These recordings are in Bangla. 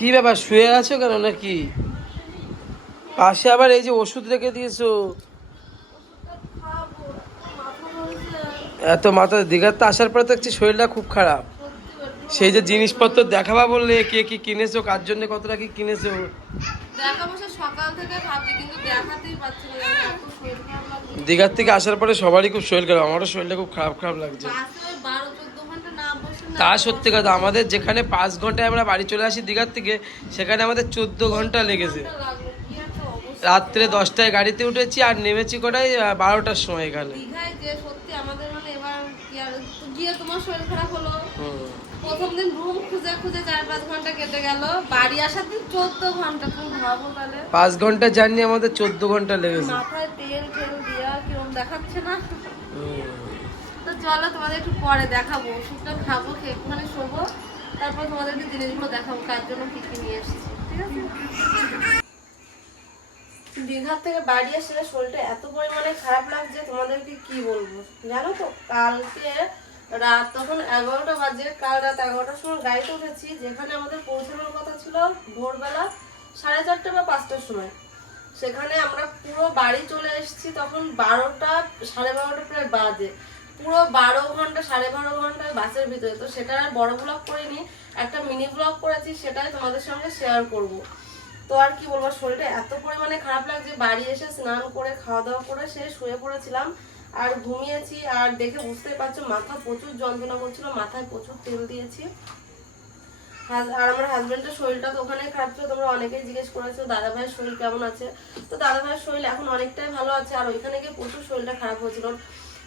কি ব্যাপার শুয়ে আছো কেন নাকি? পাশে আবার এই যে ওষুধ রেখে দিয়েছ। এত মাথা দীঘার তো আসার পরে তো দেখছি শরীরটা খুব খারাপ। সেই যে জিনিসপত্র দেখাবা বললে কে কি কিনেছো কার জন্য কতটা কি কিনেছো? দীঘার থেকে আসার পরে সবারই খুব শরীর খারাপ আমারও শরীরটা খুব খারাপ খারাপ লাগছে বাসে ওই বারো চোদ্দ ঘণ্টা না বসে না তা সত্যি কথা আমাদের যেখানে পাঁচ ঘন্টায় আমরা বাড়ি চলে আসি দীঘার থেকে সেখানে আমাদের চোদ্দ ঘণ্টা লেগেছে। রাত্রে দশটায় গাড়িতে উঠেছি আর নেমেছি কটায় বারোটার সময় এখানে। মানে। প্রথম দিন রুম খুঁজে খুঁজে চার পাঁচ ঘণ্টা কেটে গেল। বাড়ি আসার দিন চোদ্দ ঘণ্টা তুমি ভাবো তাহলে। পাঁচ ঘণ্টা জার্নি আমাদের চোদ্দ ঘণ্টা লেগেছে। মাথায় তেল টেল দিয়া কিরম দেখাচ্ছে না। চলো তোমাদের একটু পরে দেখাবো, ওষুধটা খাব, খেয়ে শোবো, তারপর তোমাদেরকে জিনিসগুলো দেখাবো, কার জন্য কি কি নিয়ে এসেছি, ঠিক আছে? দীঘার থেকে বাড়ি এসে শরীরটা এত পরিমাণে খারাপ লাগছে, তোমাদেরকে কি বলব? জানো তো, কালকে রাত তখন এগারোটা বাজে, কাল রাত এগারোটার সময় গাড়িতে উঠেছি, যেখানে আমাদের পৌঁছানোর কথা ছিল ভোরবেলা সাড়ে চারটে বা পাঁচটার সময়। সেখানে আমরা পুরো বাড়ি চলে এসেছি তখন বারোটা, সাড়ে বারোটা প্রায় বাজে। পুরো বারো ঘণ্টা, সাড়ে বারো ঘণ্টা বাসের ভিতরে। তো সেটা আর বড় ব্লগ করিনি, একটা মিনি ব্লগ করেছি, সেটাই তোমাদের সঙ্গে শেয়ার করব। তো আর কি বলব, শরীরটা এত পরিমাণে খারাপ লাগছে, বাড়ি এসে স্নান করে খাওয়া দাওয়া করে সে শুয়ে পড়েছিলাম। আর ঘুমিয়েছি, আর দেখে বুঝতেই পারছ, মাথা প্রচুর যন্ত্রণা করছিল, মাথায় প্রচুর তেল দিয়েছি। আর আমার হাজব্যান্ডের শরীরটা তো ওখানে খারাপ ছিল, তোমরা অনেকেই জিজ্ঞেস করেছ দাদা ভাইয়ের শরীর কেমন আছে? তো দাদা ভাইয়ের শরীর এখন অনেকটাই ভালো আছে, আর ওইখানে গিয়ে প্রচুর শরীরটা খারাপ হয়েছিল।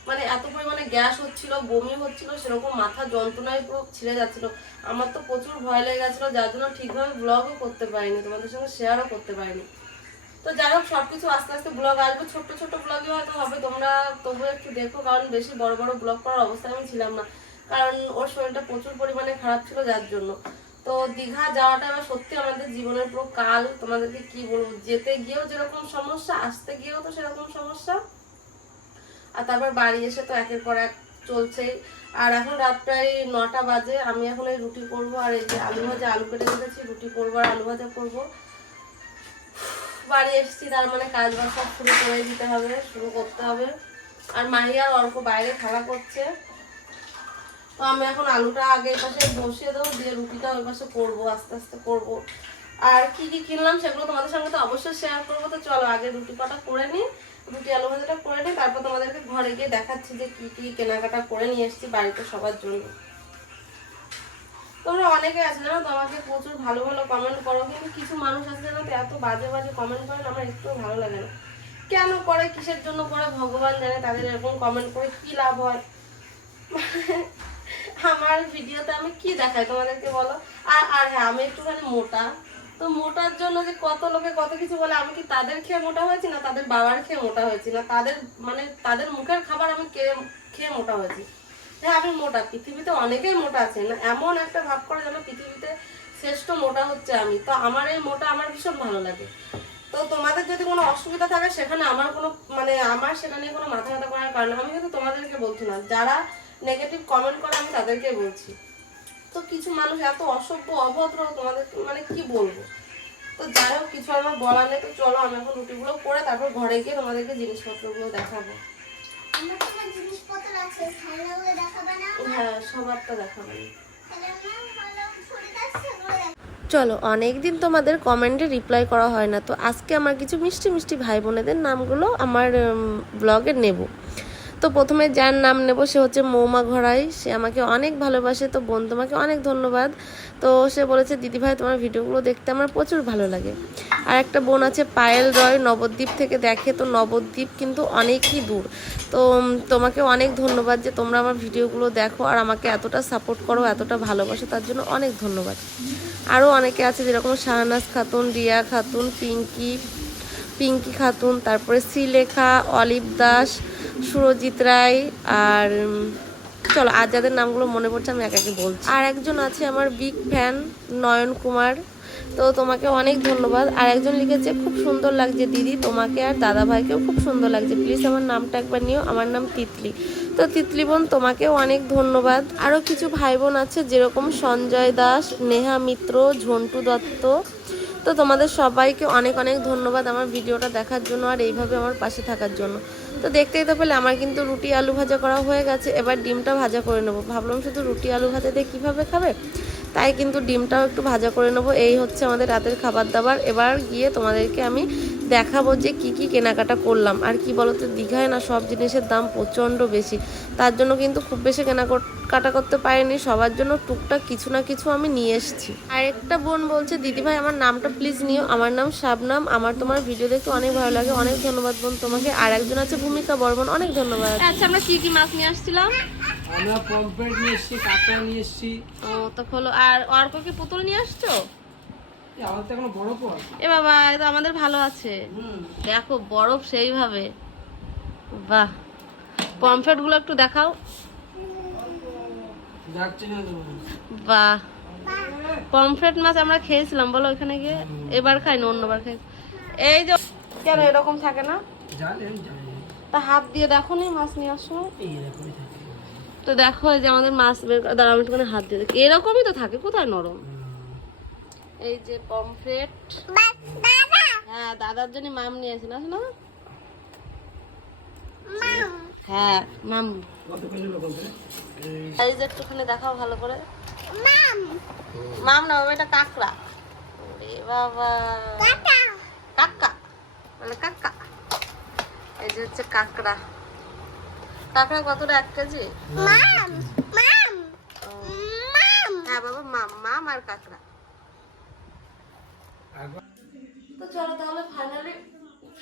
মানে এত পরিমাণে গ্যাস হচ্ছিল, বমি হচ্ছিল, সেরকম মাথা যন্ত্রণায় পুরো ছিঁড়ে যাচ্ছিল। আমার তো প্রচুর ভয় লেগে গেছিল, যার জন্য ঠিকভাবে ব্লগও করতে পারিনি, তোমাদের সঙ্গে শেয়ারও করতে পারিনি। তো যাই হোক সব কিছু আস্তে আস্তে ব্লগ আসবে, ছোট্ট ছোট্ট ব্লগই হয়তো হবে, তোমরা তবুও একটু দেখো, কারণ বেশি বড় বড় ব্লগ করার অবস্থায় আমি ছিলাম না। কারণ ওর শরীরটা প্রচুর পরিমাণে খারাপ ছিল যার জন্য। তো দীঘা যাওয়াটা এবার সত্যি আমাদের জীবনের পুরো কাল, তোমাদেরকে কি বলব, যেতে গিয়েও যেরকম সমস্যা, আসতে গিয়েও তো সেরকম সমস্যা। আর তারপর বাড়ি এসে তো একের পর এক চলছেই। আর এখন রাত প্রায় নটা বাজে, আমি এখন এই রুটি করব আর এই যে আলু ভাজা, আলু কেটে রেখেছি, রুটি করব আর আলু ভাজা করব। বাড়ি এসেছি, তার মানে কাজ বাজ সব শুরু করে দিতে হবে, শুরু করতে হবে। আর মাহি আর অল্প বাইরে খেলা করছে। তো আমি এখন আলুটা আগে পাশে বসিয়ে দেবো, দিয়ে রুটিটা ওই পাশে করব, আস্তে আস্তে করব। আর কি কি কিনলাম সেগুলো তোমাদের সঙ্গে তো অবশ্যই শেয়ার করব। তো চলো আগে রুটি কটা করে নিই। রুটি, আলু ভাজাটা করে নিই, তারপর তোমাদেরকে ঘরে গিয়ে দেখাচ্ছি যে কি কি কেনাকাটা করে নিয়ে এসেছি বাড়িতে সবার জন্য। তোমরা অনেকে আছে জানো তো, আমাকে প্রচুর ভালো ভালো কমেন্ট করো, কিন্তু কিছু মানুষ আছে জানো তো, এত বাজে বাজে কমেন্ট করেন আমার একটু ভালো লাগে না। কেন করে, কিসের জন্য করে, ভগবান জানে তাদের এরকম কমেন্ট করে কি লাভ হয়? আমার ভিডিওতে আমি কি দেখাই, তোমাদেরকে বলো? আর আর হ্যাঁ আমি একটুখানি মোটা। তো মোটার জন্য যে কত লোকে কত কিছু বলে, আমি কি তাদের খেয়ে মোটা হয়েছি না তাদের বাবার খেয়ে মোটা হয়েছি? না তাদের মানে তাদের মুখের খাবার আমি খেয়ে মোটা হয়েছি? হ্যাঁ আমি মোটা, পৃথিবীতে অনেকেই মোটা আছে। না, এমন একটা ভাব করে যেন পৃথিবীতে শ্রেষ্ঠ মোটা হচ্ছে আমি। তো আমার এই মোটা আমার ভীষণ ভালো লাগে। তো তোমাদের যদি কোনো অসুবিধা থাকে, সেখানে আমার কোনো মানে আমার সেটা নিয়ে কোনো মাথা ব্যথা করার কারণ আমি কিন্তু তোমাদেরকে বলছি না। যারা নেগেটিভ কমেন্ট করে, আমি তাদেরকে বলছি। তো কিছু মানুষ এত অসভ্য অভদ্র তোমাদের মানে কি বলব? তো যাই হোক কিছু আমার বলার নেই তো চলো আমি এখন রুটিগুলো করে তারপর ঘরে গিয়ে তোমাদেরকে জিনিসপত্রগুলো দেখাবো। জিনিসপত্র আছে খেলনাগুলো দেখাবে না হ্যাঁ সবারটা দেখাবে। চলো অনেক দিন তোমাদের কমেন্টে রিপ্লাই করা হয় না তো আজকে আমার কিছু মিষ্টি মিষ্টি ভাই বোনেদের নামগুলো আমার ব্লগে নেব। তো প্রথমে যার নাম নেব, সে হচ্ছে মৌমা ঘড়াই। সে আমাকে অনেক ভালোবাসে, তো বোন তোমাকে অনেক ধন্যবাদ। তো সে বলেছে দিদি ভাই তোমার ভিডিওগুলো দেখতে আমার প্রচুর ভালো লাগে। আর একটা বোন আছে পায়েল রয়, নবদ্বীপ থেকে দেখে। তো নবদ্বীপ কিন্তু অনেকই দূর। তো তোমাকে অনেক ধন্যবাদ যে তোমরা আমার ভিডিওগুলো দেখো আর আমাকে এতটা সাপোর্ট করো, এতটা ভালোবাসো, তার জন্য অনেক ধন্যবাদ। আরও অনেকে আছে যেরকম শাহনাজ খাতুন, রিয়া খাতুন, পিঙ্কি পিঙ্কি খাতুন, তারপরে শ্রীলেখা, অলিভ দাস সুরজিৎ রায় আর চলো, আর যাদের নামগুলো মনে পড়ছে আমি একাকে বলছি। আর একজন আছে আমার বিগ ফ্যান নয়ন কুমার। তো তোমাকে অনেক ধন্যবাদ। আর একজন লিখেছে, খুব সুন্দর লাগছে দিদি, তোমাকে আর দাদা ভাইকেও খুব সুন্দর লাগছে। প্লিজ আমার নামটা একবার নিও, আমার নাম তিতলি। তো তিতলি বোন, তোমাকেও অনেক ধন্যবাদ। আরও কিছু ভাই বোন আছে, যেরকম সঞ্জয় দাস, নেহা মিত্র, ঝন্টু দত্ত। তো তোমাদের সবাইকে অনেক অনেক ধন্যবাদ আমার ভিডিওটা দেখার জন্য আর এইভাবে আমার পাশে থাকার জন্য। তো দেখতেই তো পেলে আমার কিন্তু রুটি আলু ভাজা করা হয়ে গেছে। এবার ডিমটা ভাজা করে নেব। ভাবলাম শুধু রুটি আলু ভাজা দিয়ে কীভাবে খাবে? তাই কিন্তু ডিমটাও একটু ভাজা করে নেব। এই হচ্ছে আমাদের রাতের খাবার দাবার। এবার গিয়ে তোমাদেরকে আমি দেখাবো যে কি কি কেনাকাটা করলাম। আর কি বলতো দীঘায় না সব জিনিসের দাম প্রচণ্ড বেশি। তার জন্য কিন্তু খুব বেশি কেনাকাটা করতে পারিনি। সবার জন্য টুকটাক কিছু না কিছু আমি নিয়ে এসেছি। আর একটা বোন বলছে দিদিভাই আমার নামটা প্লিজ নিও। আমার নাম শাবনাম। আমার তোমার ভিডিও দেখতে অনেক ভালো লাগে। অনেক ধন্যবাদ বোন তোমাকে। আর একজন আছে ভূমিকা বর্মন। অনেক ধন্যবাদ। আচ্ছা আমরা কি কি মাছ নিয়ে আসছিলাম? আমরা পম্পলেট নিয়ে এসেছি কাঁকড়া নিয়ে এসেছি। ও তো হলো আর অর্ক কি পুতুল নিয়ে আসছো? এ বাবা এ তো আমাদের ভালো আছে। দেখো বরফ সেইভাবে। বাহ। পমফ্রেটগুলো একটু দেখাও। বাহ। পমফ্রেট মাছ আমরা খেয়েছিলাম বলো ওখানে গিয়ে। এবার খাইনি অন্যবার খাই। এই যে কেন এরকম থাকে না? তা হাত দিয়ে দেখো নি মাছ নিয়ে আসো। তো দেখো এই যে আমাদের মাছ বের দাঁড়াও আমি একটুখানি হাত দিয়ে দেখি। এরকমই তো থাকে কোথায় নরম? এই যে পমফ্রেট হ্যাঁ দাদার জন্য মাম নিয়ে আসি না শোনা? হ্যাঁ মাম। এই যে একটুখানি দেখাও ভালো করে। মাম না বাবা এটা কাকড়া। ওরে বাবা। কাকা বলে কাকা এই যে হচ্ছে কাকড়া। কাকড়া কতটা এক কেজি? ও। হ্যাঁ বাবা মাম মাম আর কাকড়া। তো চলো তাহলে ফাইনালি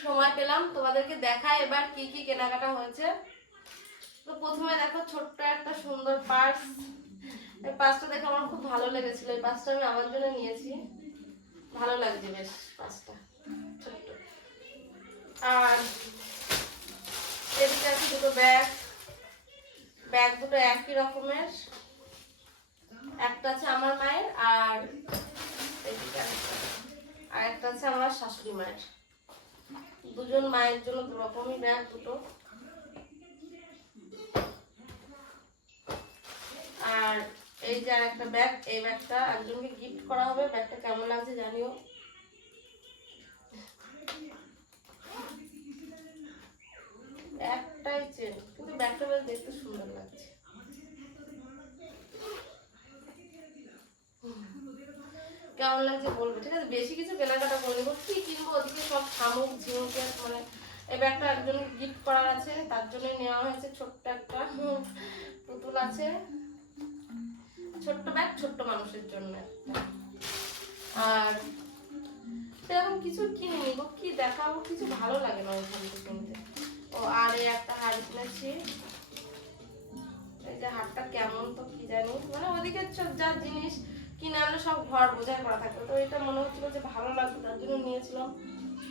সময় পেলাম, তোমাদেরকে দেখায় এবার কি কি কেনাকাটা হয়েছে। তো প্রথমে দেখো ছোট্ট একটা সুন্দর পার্স। এই পার্সটা দেখে আমার খুব ভালো লেগেছিল, এই পার্সটা আমি আমার জন্য নিয়েছি। ভালো লাগছে বেশ পার্সটা আর এদিকে আছে দুটো ব্যাগ। ব্যাগ দুটো একই রকমের। একটা আছে আমার মায়ের আর এদিকে। আর একটা আছে আমার শাশুড়ি মায়ের। দুজন মায়ের জন্য দু রকমই ব্যাগ দুটো। আর এই যে আর একটা ব্যাগ, এই ব্যাগটা একজনকে গিফট করা হবে। ব্যাগটা কেমন লাগছে জানিও। একটাই চেন, কিন্তু ব্যাগটা বেশ দেখতে সুন্দর লাগছে। কেমন লাগছে বলবে? ঠিক আছে, বেশি কিছু কেনাকাটা করে নেব। কি কিনবো, ওদিকে সব শামুক ঝিনুকের মানে এই ব্যাগটা একজন গিফট করার আছে, তার জন্য নেওয়া হয়েছে ছোট্ট একটা পুতুল আছে। ছোট্ট ব্যাগ ছোট্ট মানুষের জন্য আর সেরকম কিছু কিনিনি গো কি দেখাবো, কিছু ভালো লাগে না ওখান থেকে কিনতে। ও, আর এই একটা হাড় কিনেছি। এই যে হাটটা কেমন তো কি জানি। মানে ওদিকে যা জিনিস কিনে আনলে সব ঘর বোঝাই করা থাকতো। তো এটা মনে হচ্ছিল যে ভালো লাগতো তার জন্য নিয়েছিলাম।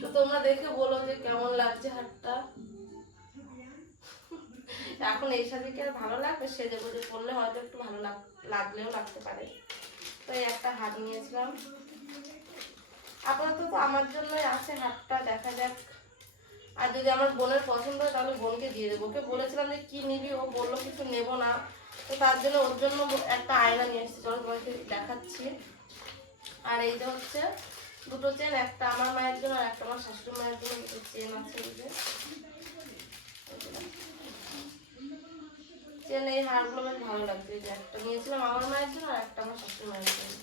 তো তোমরা দেখে বলো যে কেমন লাগছে হাটটা। এখন এই সাথে কি আর ভালো লাগবে? সেজে গুজে পড়লে হয়তো একটু ভালো লাগ- লাগলেও লাগতে পারে। তো এই একটা হাট নিয়েছিলাম। আপাতত আমার জন্যই আছে হাটটা, দেখা যাক। আর যদি আমার বোনের পছন্দ হয় তাহলে বোনকে দিয়ে দেবো। ওকে বলেছিলাম যে কি নিবি? ও বলল কিছু নেব না। তো তার জন্য ওর জন্য একটা আয়না নিয়ে এসেছি। চলো তোমাকে দেখাচ্ছি। আর এই যে হচ্ছে দুটো চেন একটা আমার মায়ের জন্য আর একটা আমার শাশুড়ি মায়ের জন্য দুটো চেন আছে এই যে। চেন এই হারগুলো বেশ ভালো লাগছে। এই যে একটা নিয়েছিলাম আমার মায়ের জন্য আর একটা আমার শাশুড়ি মায়ের জন্য।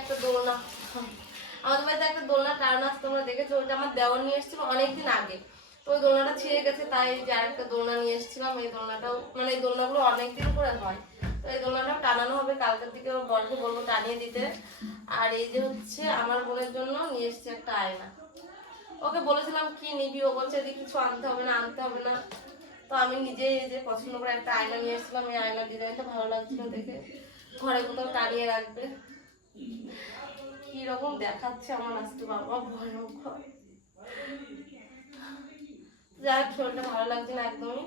একটা দোলনা। আমাদের বাড়িতে একটা দোলনা আসতে তোমরা দেখেছ ওইটা আমার দেওয়ার নিয়ে এসেছিল অনেকদিন আগে। তো ওই দোলনাটা ছিঁড়ে গেছে, তাই যে আরেকটা দোলনা নিয়ে এসেছিলাম, এই দোলনাটাও মানে এই দোলনাগুলো অনেকদিন করে হয়। তো এই দোলনাটাও টানানো হবে, কালকের দিকে বরকে বলব টানিয়ে দিতে। আর এই যে হচ্ছে, আমার বোনের জন্য নিয়ে এসেছি একটা আয়না। ওকে বলেছিলাম, কি নিবি? ও বলছে, এদিকে কিছু আনতে হবে না, আনতে হবে না। তো আমি নিজেই এই যে পছন্দ করে একটা আয়না নিয়ে এসেছিলাম, এই আয়নার ডিজাইনটা ভালো লাগছিল দেখে। ঘরে কোথাও টানিয়ে রাখবে। দেখাচ্ছে আমার আজকে বাবা, ভয়ঙ্কর। যাই শরীরটা ভালো লাগছে না একদমই।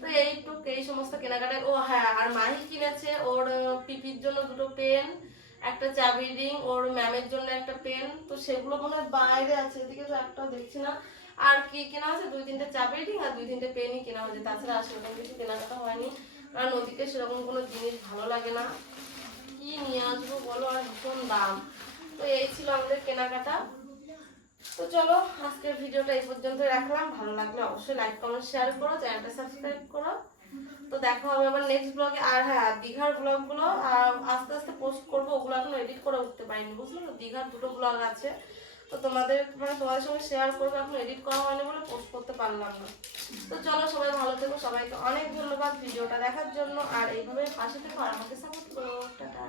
তো এইটুক এই সমস্ত কেনাকাটা, ও হ্যাঁ আর মাহি কিনেছে ওর পিপির জন্য দুটো পেন, একটা চাবি রিং, ওর ম্যামের জন্য একটা পেন, তো সেগুলো মনে হয় বাইরে আছে, এদিকে তো একটাও দেখছি না। আর কি কেনা হয়েছে? দুই তিনটে চাবি রিং আর দুই তিনটে পেনই কেনা হয়েছে। তাছাড়া আসলে কিছু কেনাকাটা হয়নি। কারণ ওদিকে সেরকম কোনো জিনিস ভালো লাগে না। কি নিয়ে আসব বলো? আর ভীষণ দাম। তো এই ছিল আমাদের কেনাকাটা। তো চলো, আজকের ভিডিওটা এই পর্যন্ত রাখলাম। ভালো লাগলে অবশ্যই লাইক কমেন্ট শেয়ার করো চ্যানেলটা সাবস্ক্রাইব করো। তো দেখা হবে আবার নেক্সট ব্লগে আর হ্যাঁ দীঘার ব্লগগুলো আস্তে আস্তে পোস্ট করব, ওগুলো এখন এডিট করে উঠতে পারিনি, বুঝলে তো? দীঘার দুটো ব্লগ আছে। তো তোমাদের মানে তোমাদের সঙ্গে শেয়ার করব, এখন এডিট করা হয়নি বলে পোস্ট করতে পারলাম না। তো চলো, সবাই ভালো থেকো, সবাইকে অনেক ধন্যবাদ ভিডিওটা দেখার জন্য। আর এইভাবে পাশে থেকো, আর আমাকে সাপোর্ট করো। টাটা।